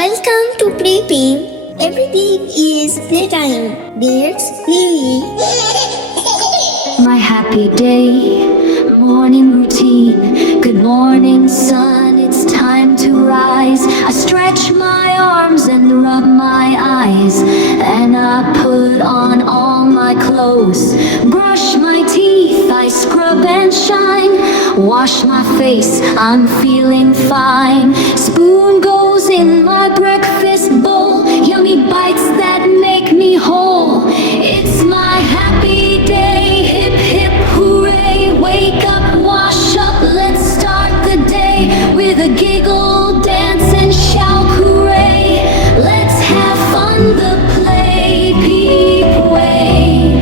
Welcome to PlayPeep. Every day is playtime. Let's play. My happy day, morning routine. Good morning, sun, it's time to rise. I stretch my arms and rub my eyes, and I put on all my clothes. Brush my teeth, I scrub and shine. Wash my face, I'm feeling fine. Spoon goes in my breakfast bowl. Yummy bites that make me whole. It's my happy day, hip hip hooray. Wake up, wash up, let's start the day with a giggle, dance and shout hooray. Let's have fun the PlayPeep way.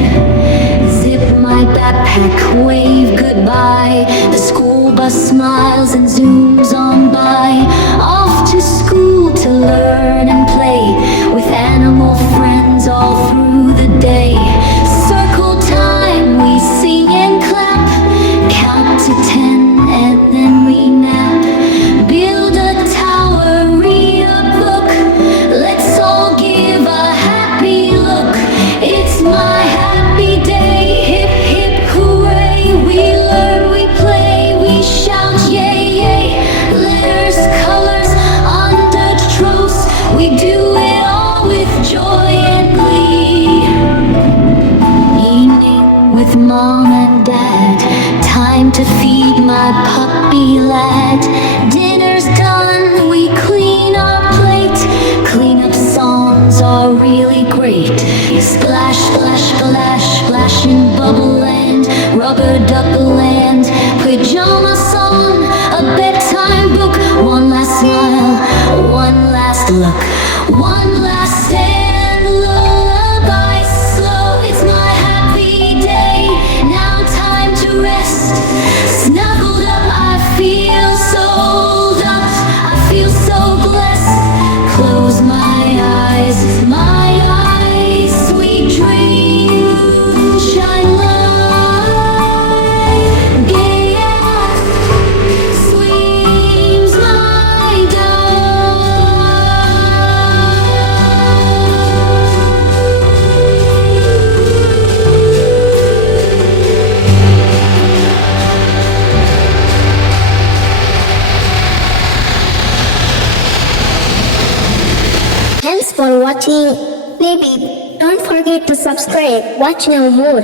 Zip my backpack, wave goodbye. The school bus smiles and zooms on by. Off to school to learn and play with animal friends all through the day. Circle time, we sing and clap. Count to 10 and then we nap. Build a tower, read a book. Let's all give a happy look. It's my happy day, hip hip hooray. We learn, we play, we shout yay yay. Letters, colors, under trolls. We do it all with joy and glee. Evening with mom and dad. Time to feed my puppy lad. Dinner's done, we clean our plate. Cleanup songs are really great. Splash, splash, splash, splash in bubble land. Rubber duck land. Pajamas on, a bedtime book. One last smile, one last look. One last stand, lullaby slow. It's my happy day, now time to rest. Snuggled up, I feel so loved. I feel so blessed. Close my eyes, sweet dreams shine light. Gay sweeps my Thanks for watching PlayPeep. Don't forget to subscribe. Watch now more.